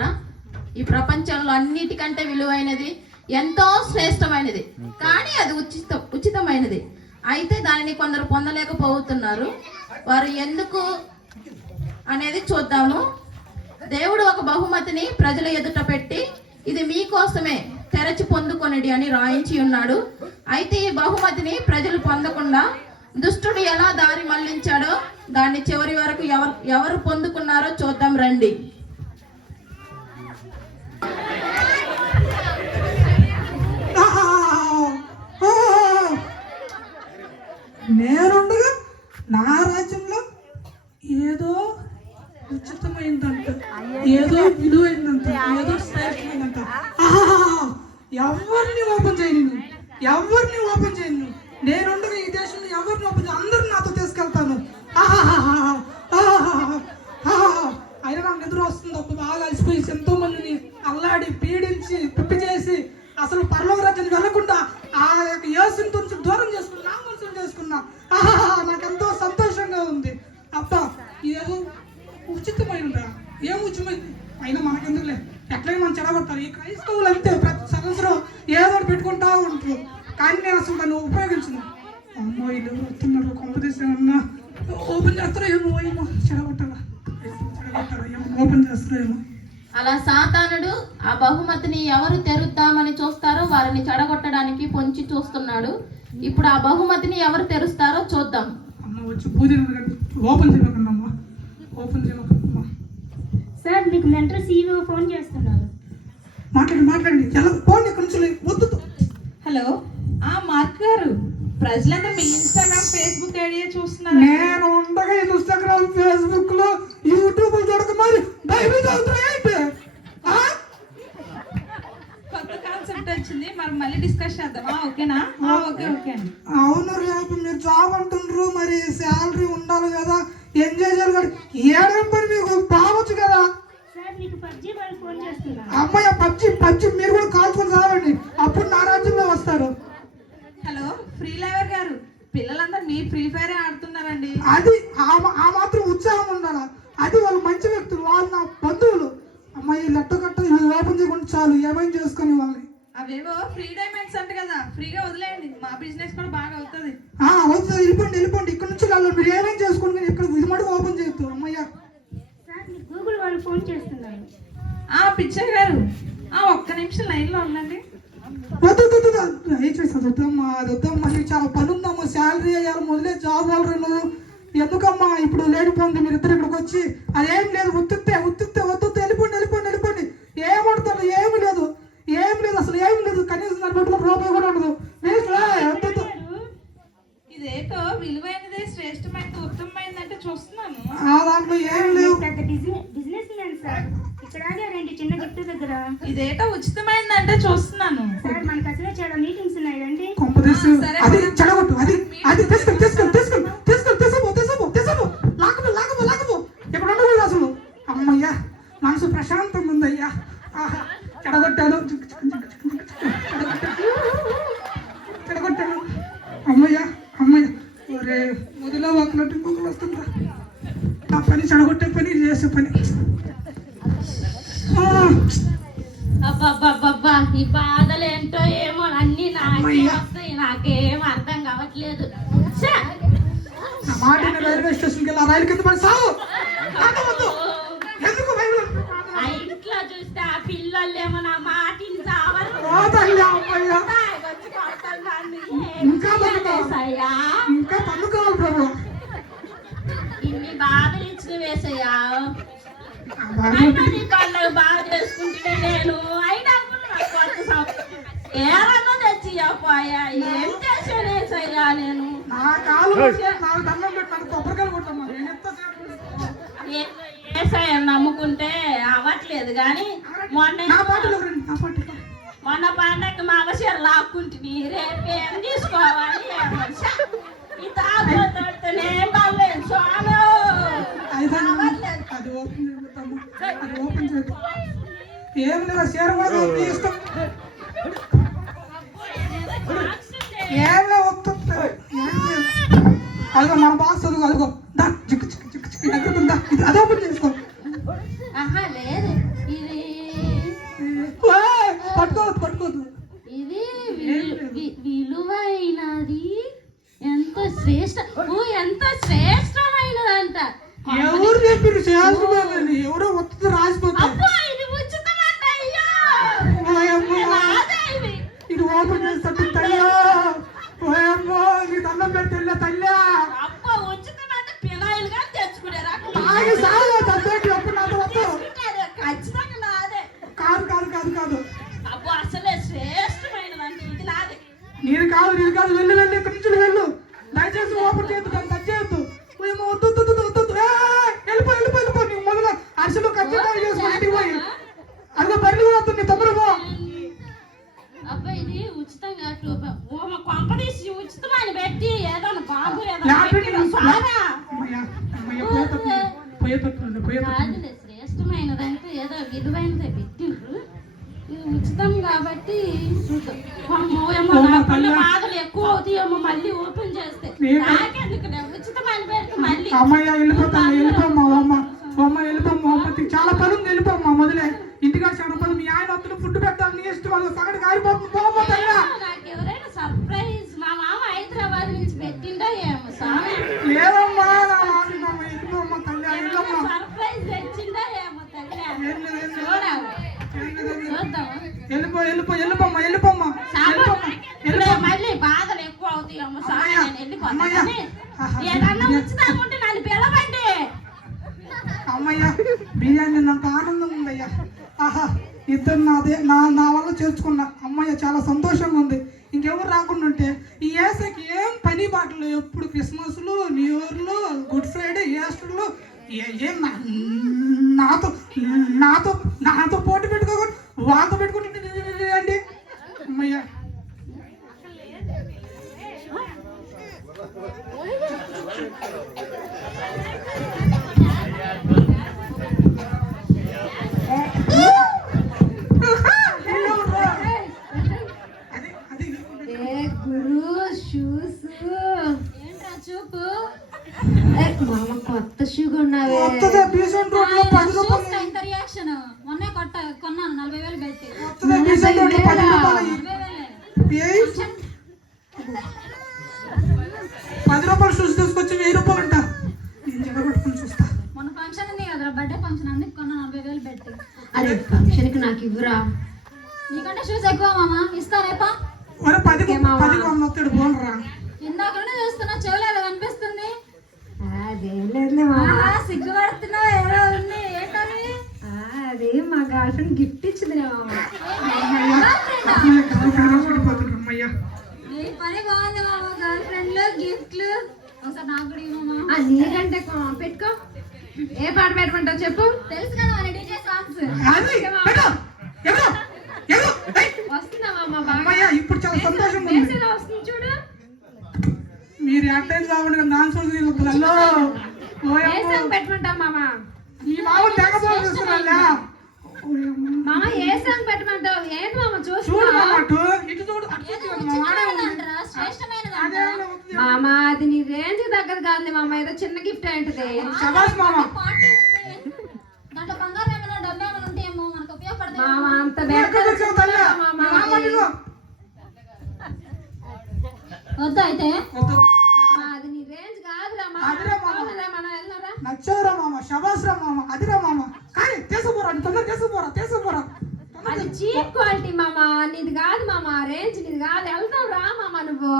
అనుకుంటున్నారా? ఈ ప్రపంచంలో అన్నిటికంటే విలువైనది, ఎంతో శ్రేష్టమైనది, కానీ అది ఉచితమైనది. అయితే దానిని కొందరు పొందలేకపోతున్నారు. వారు ఎందుకు అనేది చూద్దాము. దేవుడు ఒక బహుమతిని ప్రజల ఎదుట పెట్టి, ఇది మీకోసమే, తెరచి పొందుకొనిడి అని రాయించి ఉన్నాడు. అయితే ఈ బహుమతిని ప్రజలు పొందకుండా దుష్టుడు ఎలా దారి మళ్లించాడో దాన్ని చివరి వరకు ఎవరు పొందుకున్నారో చూద్దాం రండి. నేనుండగా నా రాజ్యంలో ఏదో ఉచితమైందంట, ఏదో విలువైందంట, ఏదో శ్రేష్టమైందంట. ఎవరిని ఓపెన్ చేయను, ఎవరిని ఓపెన్ చేయను. నేనుండగా ఈ దేశంలో ఎవరిని ఓపెన్ చేయను, అందరిని నాతో తీసుకెళ్తాను. అయినా నాకు నిద్ర వస్తుంది. అప్పుడు బాగా అలసిపోయి ఎంతో మందిని అల్లాడి పీడించి పిప్పి చేసి అసలు పరలోక రాజ్యానికి వెళ్లకుండా ఆ యొక్క యేసుని నుంచి దూరం చేసుకున్నా, నా మనసును చేసుకున్నా. నాకెంతో సంతోషంగా ఉంది. అబ్బా, ఏదో ఉచితమైనరా, ఏం ఉచితమైంది అయినా మనకెందుకులే, ఎట్లయినా మనం చెడగొట్టాలి. ఈ క్రైస్తవులు అంతే, ప్రతి సంవత్సరం ఏదో పెట్టుకుంటా ఉంటారు. కానీ నేను అసలు దాన్ని ఉపయోగించను. అమ్మో, వీళ్ళు వస్తున్నారు, కొంపదీసేమన్నా ఓపెన్ చేస్తారో ఏమో, ఏమో చెడగొట్టాలా ఏమో, ఓపెన్ చేస్తారో ఏమో. అలా సాతానుడు ఆ బహుమతిని ఎవరు తెరుద్దామని చూస్తారో వారిని చెడగొట్టడానికి పొంచి చూస్తున్నాడు. ఇప్పుడు ఆ బహుమతిని ఎవరు తెరుస్తారో చూద్దాం. అమ్మ వచ్చి పూజ ఓపెన్ చేయకుండా అమ్మా, ఓపెన్ చేయకుండా. సార్, మీకు మెంటర్ సీఈఓ ఫోన్ చేస్తున్నారు. మాట్లాడండి. ఎలా ఫోన్ ఇక్కడ నుంచి వద్దు. హలో, మార్క్ గారు, ప్రజలందరూ మీ ఇన్స్టాగ్రామ్, ఫేస్బుక్ ఐడియా చూస్తున్నారు. నేను ఉండగా ఇన్స్టాగ్రామ్, ఫేస్బుక్ లో, యూట్యూబ్ చూడక మరి బైబిల్ చదువుతున్నా ఏంటి? కొత్త కాన్సెప్ట్ వచ్చింది, మరి మళ్ళీ డిస్కస్ చేద్దామా? ఓకేనా? ఓకే అండి. అవును, రేపు మీరు జాబ్ అంటుండ్రు, మరి శాలరీ ఉండాలి కదా, ఎంజాయ్ చేయాలి కదా. ఏడేం పని మీకు బాగొచ్చు కదా. సార్, మీకు పబ్జీ వాళ్ళు ఫోన్ చేస్తున్నారు. అమ్మాయి పబ్జీ మీరు కూడా కాల్చుకొని రావండి, అప్పుడు నా రాజ్యంలో వస్తారు. హలో, ఫ్రీ లైవర్ గారు, పిల్లలందరూ మీ ఫ్రీ ఫైర్ ఆడుతున్నారండి. అది ఆ మాత్రం ఉత్సాహం ఉండాలా. అది వాళ్ళు మంచి వ్యక్తులు, వాళ్ళు నా బంధువులు. అమ్మాయి లెట్ట కట్ట ఓపెన్ చేయకుండా చాలు, ఏమైనా చేసుకుని వాళ్ళని. అవేవో ఫ్రీ డైమండ్స్ అంట కదా, ఫ్రీగా వదిలేయండి, మా బిజినెస్ కూడా బాగా అవుతుంది. అవుతుంది, వెళ్ళిపోండి. ఇక్కడ నుంచి వాళ్ళు మీరు ఏమైనా చేసుకోండి, ఇక్కడ ఇది మటుకు ఓపెన్ చేయొద్దు. అమ్మయ్య. సార్, మీకు గూగుల్ వాళ్ళు ఫోన్ చేస్తున్నారు. పిచ్చయ్య గారు, ఒక్క నిమిషం లైన్ లో ఉండండి. వద్దమ్మా, అది వద్దమ్మా, నీకు చాలా పని ఉందమ్మా. శాలరీ అయ్యారు, మొదలే జాబ్ వాళ్ళు నువ్వు ఎందుకమ్మా ఇప్పుడు లేడిపోంది. మీరు ఇద్దరు ఇక్కడికి వచ్చి అదేం లేదు, ఉత్తితే వద్దు, వెళ్ళిపోండి. ఏమడుతాడు, ఏమి లేదు, అసలు ఏమి లేదు. కనీసం నలభై రూపాయలు కూడా ఉండదు. ఇదేటో విలువైనది, శ్రేష్టమైనది, ఉత్తమమైనది అంటే చూస్తున్నాను. దాంట్లో ఏం లేవు. పెద్ద బిజినెస్ మ్యాన్ సార్. ఇక్కడ రండి, చిన్న గిఫ్ట్ దగ్గర. ఇదేటో ఉచితమైనది అంటే చూస్తున్నాను. సార్, మనకి అసలే చాలా మీటింగ్స్ ఉన్నాయి రండి. అది చెడగొట్టు, అది తీసుకెళ్ళి లాగబో ఇక్కడ ఉండకూడదు అసలు. అమ్మయ్యా, మనసు ప్రశాంతంగా ఉందయ్యా. చెడగొట్టాను. అమ్మయ్యా. ఒరే, మొదలో ఒకటి ఇంకొకరు వస్తుందా? నా పని చెడగొట్టే పని, చేసే పని. అబ్బబ్బబ్బబ్బా, ఈ బాధలు ఏంటో ఏమో, అన్ని నాకే వస్తాయి, నాకేం అర్థం కావట్లేదు. నా మాట రైల్వే స్టేషన్కి వెళ్ళి రైలు కింద పడి సాగు. ఎందుకు ఆ ఇంట్లో చూస్తే ఆ పిల్లలు ఏమో నా మాటిని చావరు. ఇంకా పన్ను కావాలి ప్రభు. ఇన్ని బాధలు ఇచ్చిన వేసయ్యా, పండుగ బాగా చేసుకుంటే నేను అయినా ఏమన్నా తెచ్చి పోయా, ఏం చేసాను వేసయ్యా నేను. నా కాలు నాకు దండం పెట్టాను, కొబ్బరికాయలు కొట్టమ్మా. ఏసయ్య నమ్ముకుంటే అవ్వట్లేదు. కానీ మొన్న పండగ మా అవసరం లాక్కుంటుంది, రేపేం తీసుకోవాలి. ఈ తాగుతోనే బాగలేదు స్వామి. అది ఓపెన్ చేయదు. ఏం లేదా, షేర్ కూడా ఇష్టం. ఏం వస్తుంది, అదిగో మన బాస్ చదువు, అదిగో దా, చిక్కు దగ్గరుందా, అది ఓపెన్ చేసుకో. లేదు, ఇది రాసిపోతుంది. ఇది విలువైనది, ఎంత ఎంత శ్రేష్టమైనదంట. ఎవరు చెప్పారు శాస్త్రమేనని? ఎవరో వస్తుంది రాసిపోతుంది. అబ్బా, ఇది ఉచితమంట. అయ్యో, ఇది ఓపెన్ చేస్తే తల్లా, ఓయమ్మో నీ దండం పెడితే తల్లా. అబ్బా, ఉచితమంట. పినాయిలుగా తెచ్చుకునేరా? ఆగి సాగు తగ్గట్టు ఎప్పుడు నాతో వస్తావు? ఖచ్చితంగా నాదే. కాదు కాదు కాదు కాదు, అబ్బా, అసలే శ్రేష్టమైనదంటే ఇది నాదే. నేను కాదు వెళ్ళు వెళ్ళు, ఇక్కడి నుంచి వెళ్ళు. దయచేసి ఓపెన్ చేయొద్దు, దాన్ని టచ్ చేయొద్దు. ఏమో వద్దు వద్దు వద్దు వద్దు. వెళ్ళిపో వెళ్ళిపో వెళ్ళిపో. నీకు మొదలు అరిసెలు ఖచ్చితంగా చేసుకుని ఇంటికి పోయి అదిగో బయలు కూడా వస్తుంది. తొందరగా పో. అబ్బా, ఇది ఉచితంగా కొంపదీసి ఉచితమని పెట్టి ఏదన్నా బాబు కాదులే, శ్రేష్టమైనదంటే ఏదో విలువైనదే పెట్టిండ్రు. ఇది ఉచితం కాబట్టి బాధలు ఎక్కువ అవుతాయేమో మళ్ళీ ఓపెన్ చేస్తే. నాకెందుకు ఉచితమని పెడితే మళ్ళీ అమ్మయ్య వెళ్ళిపోతాను. వెళ్ళిపోమ్మా అమ్మ వెళ్ళిపోమ్మా. చాలా పని ఉంది, వెళ్ళిపోమ్మా. మొదలే ఇంటికా చాలా పని. మీ ఆయన వస్తున్న ఫుడ్ పెట్టాలి, నీ ఇష్టం. వాళ్ళు సగటు కారిపోతుంది. పోమ్మా. నాకు ఎవరైనా సర్ప్రైజ్ మా మామ హైదరాబాద్ నుంచి పెట్టిండో ఏమో స్వామి. లేదమ్మా, వెళ్ళిపోమ్మా తల్లి, వెళ్ళమ్మా. సర్ప్రైజ్ తెచ్చిండో ఏమో తల్లి. చూద్దాం. వెళ్ళిపోమ్మా వెళ్ళిపోమ్మా. మళ్ళీ బాధలు ఎక్కువ అవుతాయేమో స్వామి. నేను వెళ్ళిపోతాను. ఏదన్నా ఉచితంగా నన్ను పిలవండి. అమ్మయ్య బియ్యాన్ని నాకు ఆనందంగా ఉందయ్యా. ఆహా, ఇద్దరు నా వల్ల చేర్చుకున్నా. అమ్మయ్య చాలా సంతోషంగా ఉంది. ఇంకెవరు రాకుండా ఉంటే ఈ ఏసకి ఏం పని బాటలు. ఎప్పుడు క్రిస్మస్లు, న్యూ ఇయర్లు, గుడ్ ఫ్రైడే, ఈస్టర్లు ఏం నాతో నాతో నాతో పోటీ పెట్టుకోకుండా వాళ్ళతో పెట్టుకుంటే అండి. అమ్మయ్య చూపు కొత్త షూ కొన్నావే. రియాక్షన్ మొన్నే కొన్నాను 40,000 పెట్టి. 10 రూపాయలు షూస్ తీసుకొచ్చి 1000 రూపాయలు అంట. నేను జగబట్టుకుని చూస్తా. మొన్న ఫంక్షన్ ఉంది కదా, బర్త్డే ఫంక్షన్, అందుకు కొన్నా 40,000 పెట్టి. అదే ఫంక్షన్ కి నాకు ఇవ్వరా? నీకంటే షూస్ ఎక్కువ మామ, ఇస్తారేపా? 10 అమ్మొత్తాడు పోనరా. ఇందాక చూస్తున్నా, చెవులేదు కనిపిస్తుంది. అదేం లేదులే మామ. సిగ్గుపడుతున్నావు ఏదో ఉంది. ఏంటది? అదే మా గర్ల్ ఫ్రెండ్ గిఫ్ట్ ఇచ్చింది మామ. అమ్మయ్య నీ పని బాగుంది మామ. గర్ల్ ఫ్రెండ్లు, గిఫ్ట్లు. ఒకసారి నాకు కూడా ఇవ్వు మామ. నీకంటే పెట్టుకో. ఏ పాట పెట్టమంటావు చెప్పు. తెలుసు కదా మన డీజే సాంగ్స్. వస్తుందా మామ? అమ్మయ్య ఇప్పుడు చాలా సంతోషంగా ఉంది. వస్తుంది చూడు. మీరు అటెండ్ కావాలి డాన్స్ హలో పెట్టమంటావు మామ? ఈ మామ తెగబోలు చేస్తున్నా. మామ ఏ సాంగ్ పెట్టమంటావు? ఏంటి మామ చూడు చూడు. మామ ఇటు చూడు, అటు చూడు. మామ అది నీ రేంజ్ దగ్గర కాదు మామ, ఏదో చిన్న గిఫ్ట్ ఏంటిది. శబాష్ మామ. దాంట్లో బంగారం ఏమైనా డబ్బు ఏమైనా ఉంటాయేమో, మనకు ఉపయోగపడతాయి. మామ అంత వద్దు అయితే. అది నీ రేంజ్ కాదురా మామ. మనం వెళ్ళరా? నచ్చావురా మామ, శబాష్ రా మామ, అదిరా మామ. కానీ తీసుకుపోరా, తొందర తీసుకుపోరా. అది చీప్ క్వాలిటీ మామ, నీది కాదు మామ. రేంజ్ నీది కాదు. వెళ్తావు రా మామ నువ్వు.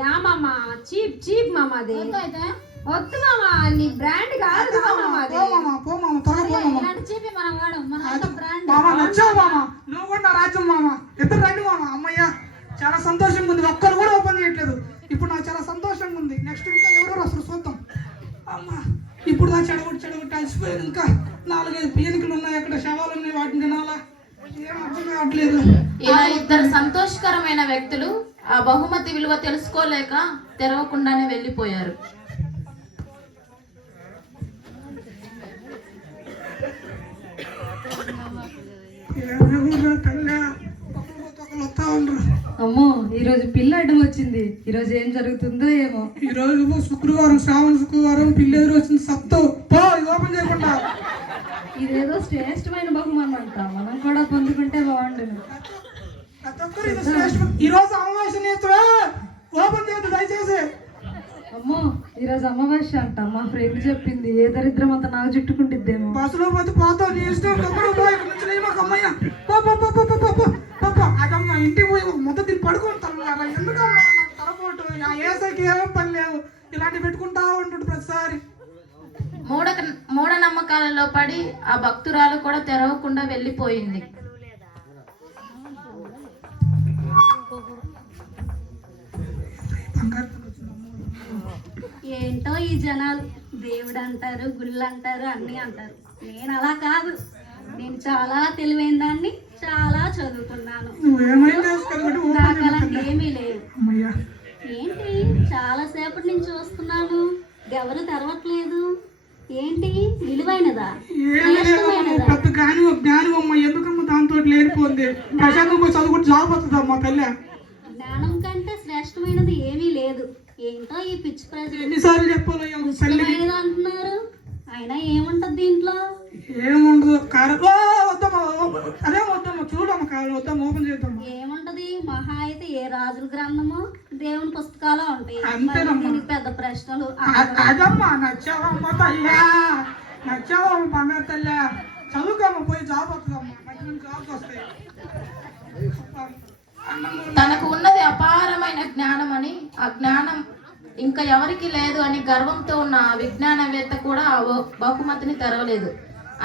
యా మామ, చీప్ మామ అది. వద్దు అయితే. వద్దు మామ, నీ బ్రాండ్ కాదు మామ అది. పో మామ త్వరగా పో మామ. ఇలాంటి చీపి మనం వాడం. మన అంత బ్రాండ్. మామ నచ్చావు మామ, నువ్వు కూడా నా రాజ్యం మామ. ఇద్దరు రండి మామ. అమ్మయ్య చాలా సంతోషంగా ఉంది. ఒక్కరు కూడా ఓపెన్ చేయట్లేదు. ఇప్పుడు నాకు చాలా సంతోషంగా ఉంది. నెక్స్ట్ ఇంకా ఎవరెవరు అసలు చూద్దాం. అమ్మ ఇప్పుడు నా చెడగొట్టి అలసిపోయాను. ఇంకా 4-5 పీనికలు ఉన్నాయి, అక్కడ శవాలు ఉన్నాయి, వాటిని తినాలా ఏం అర్థం కావట్లేదు. ఇలా ఇద్దరు సంతోషకరమైన వ్యక్తులు ఆ బహుమతి విలువ తెలుసుకోలేక తెరవకుండానే వెళ్ళిపోయారు. అమ్మో, ఈరోజు పిల్ల అడ్డం వచ్చింది. ఈరోజు ఏం జరుగుతుందో ఏమో. ఈ రోజు శుక్రవారం, శ్రావణ శుక్రవారం, పిల్ల ఎదురు వచ్చింది. సప్తో పో, ఇది ఓపెన్ చేయకుండా. ఇదేదో శ్రేష్టమైన బహుమానం అంట, మనం కూడా పొందుకుంటే బాగుండదు. ప్రతి ఒక్కరు ఇది శ్రేష్టం. ఈ రోజు అమావాస్య నేత్రే ఓపెన్ చేయదు దయచేసి. అమ్మో ఈరోజు అమావాస్య అంట, మా ఫ్రెండ్ చెప్పింది. ఏ దరిద్రం అంతా నాకు చుట్టుకుంటుందేమో. బస్సులో పోతే పోతావు, నీ ఇష్టం. తమ్ముడు పో, ఇక్కడ నుంచి లేవు మాకు అమ్మయ్య. పో పో పో పో పో పో పో పో పో. అదమ్మా ఇంటికి పోయి ఒక ముద్ద తిని పడుకుంటాను. ఎందుకమ్మా నాకు తలపోటు? ఆ ఏసైకి ఏమో పని లేవు, ఇలాంటివి పెట్టుకుంటా ఉంటుంది ప్రతిసారి. మూఢనమ్మకాలలో పడి ఆ భక్తురాలు కూడా తెరవకుండా వెళ్ళిపోయింది. ఏంటో ఈ జనాలు దేవుడు అంటారు, గుళ్ళు అంటారు, అన్నీ అంటారు. నేను అలా కాదు. నేను చాలా తెలివైన దాన్ని, చాలా చదువుకున్నాను. నువ్వేమైంది నాకు అలాంటి ఏమీ లేదు. అమ్మయ్యా, ఏంటి చాలా సేపటి నుంచి చూస్తున్నాను, ఎవరు తెరవట్లేదు. ఏంటి విలువైనదా, శ్రేష్టమైనదా? పెద్ద జ్ఞానం అమ్మ. ఎందుకమ్మా దాంతో లేనిపోయింది? ప్రశాంతంగా చదువుకుంటే జాబ్ వస్తుందమ్మా తల్లి. జ్ఞానం కంటే శ్రేష్టమైనది ఏమీ లేదు. ఏంటో ఈ పిచ్చి ప్రజలు ఎన్నిసార్లు చెప్పాలయ్యా తల్లి? శ్రేష్టమైనది అంటున్నారు, అయినా ఏముంటది దీంట్లో? ఏముండదు. వద్దమ్మా, అదే వద్దమ్మా, చూడమ్మా కాదు, వద్దమ్మా, ఓపెన్ చేద్దామా. ఏముంటది? మహా అయితే ఏ రాజుల గ్రంథము, దేవుని పుస్తకాలు ఉంటాయి. అంతేనమ్మా. మరి దీనికి పెద్ద ప్రశ్నలు. అదమ్మా నచ్చావమ్మా తల్లి, నచ్చావమ్మా బంగారు తల్లి. చదువుకోమ్మా, పోయి జాబ్ వస్తుందమ్మా, మంచి మంచి జాబ్స్ వస్తాయి. తనకు ఉన్నది అపారమైన జ్ఞానం అని, ఆ జ్ఞానం ఇంకా ఎవరికి లేదు అని గర్వంతో ఉన్న ఆ విజ్ఞానవేత్త కూడా ఆ బహుమతిని తెరవలేదు.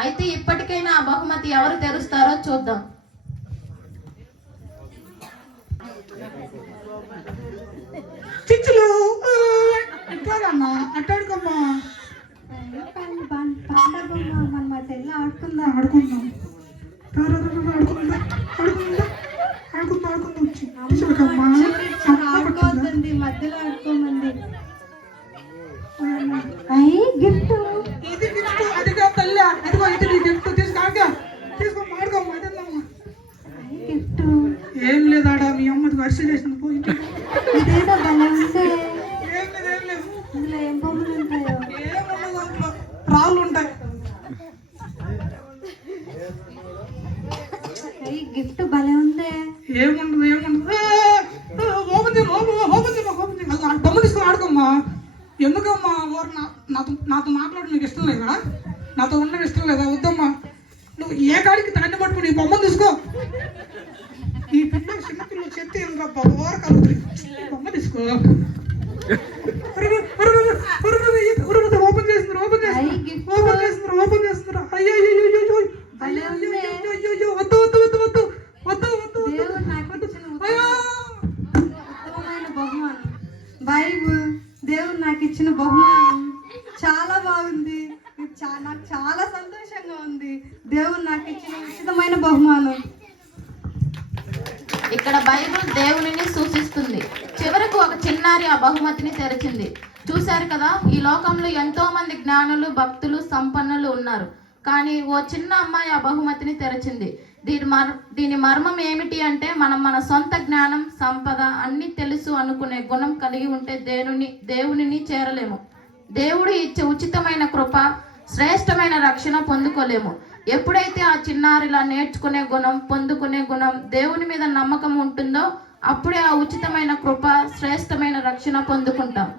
అయితే ఇప్పటికైనా ఆ బహుమతి ఎవరు తెరుస్తారో చూద్దాం. చిచ్చులు ఎట్టాడమ్మా, ఎట్టాడుకోమ్మా. మన మా చెల్లి ఆడుకుందాం. ఆడుకుందాం, ఆడుకుందాం, ఆడుకుందాం, ఆడుకుందాం, ఆడుకుందాం. చిచ్చులకమ్మా ఆడుకోవద్దండి, మధ్యలో ఆడుకోమంది. గిఫ్ట్ ఇది గిఫ్ట్, అది కాదు తల్లి, అదిగో ఇది నీ గిఫ్ట్. తీసుకో ఆడుకోమ్మా. అదేమ్మా గిఫ్ట్ ఏం లేదాడా, మీ అమ్మది వర్ష చేసింది. పోయి ఇదేదో భలే ఉంటే. ఏం లేదు, ఏం లేదు. ఇందులో ఏం బొమ్మలు ఉంటాయో? ఏముండదు, దాంట్లో రాళ్ళు ఉంటాయి. గిఫ్ట్ భలే ఉందే. ఏముండదు, ఏముండదు. ఓపెన్ చేయమ్మా, ఓపెన్ చేయమ్మా, ఓపెన్ చేయమ్మా. బొమ్మ తీసుకొని ఆడుకోమ్మా. ఎందుకమ్మా ఓరు నాతో మాట్లాడడం నీకు ఇష్టం లేదా? నాతో ఉండడం ఇష్టం లేదా? వద్దమ్మా, నువ్వు ఏ కాడికి తాన్ని పట్టుకుని ఈ బొమ్మను తీసుకో. ఈ పిల్ల చిన్నపిల్లలు చెప్తే ఏంటబ్బా ఓర కలుగుతుంది. బొమ్మ తీసుకో. ఓపెన్ చేస్తున్నారు, ఓపెన్ చేస్తున్నారు, ఓపెన్ చేస్తున్నారు, ఓపెన్ చేస్తున్నారు. అయ్యో వద్దు వద్దు వద్దు వద్దు వద్దు వద్దు. దేవుడు నాకు ఇచ్చిన ఉత్తమమైన బహుమానం బైబుల్. దేవుడు నాకు ఇచ్చిన బహుమానం చాలా బాగుంది. నాకు చాలా సంతోషంగా ఉంది. దేవుడు నాకు ఇచ్చిన ఉచితమైన బహుమానం. ఇక్కడ బైబిల్ దేవునిని సూచిస్తుంది. చివరకు ఒక చిన్నారి ఆ బహుమతిని తెరిచింది. చూశారు కదా, ఈ లోకంలో ఎంతో మంది జ్ఞానులు, భక్తులు, సంపన్నులు ఉన్నారు. కానీ ఓ చిన్న అమ్మాయి ఆ బహుమతిని తెరిచింది. దీని మర్మం ఏమిటి అంటే, మనం మన సొంత జ్ఞానం, సంపద, అన్ని తెలుసు అనుకునే గుణం కలిగి ఉంటే దేవునిని చేరలేము. దేవుడు ఇచ్చే ఉచితమైన కృప, శ్రేష్టమైన రక్షణ పొందుకోలేము. ఎప్పుడైతే ఆ చిన్నారిలా నేర్చుకునే గుణం, పొందుకునే గుణం, దేవుని మీద నమ్మకం ఉంటుందో అప్పుడే ఆ ఉచితమైన కృప, శ్రేష్టమైన రక్షణ పొందుకుంటాం.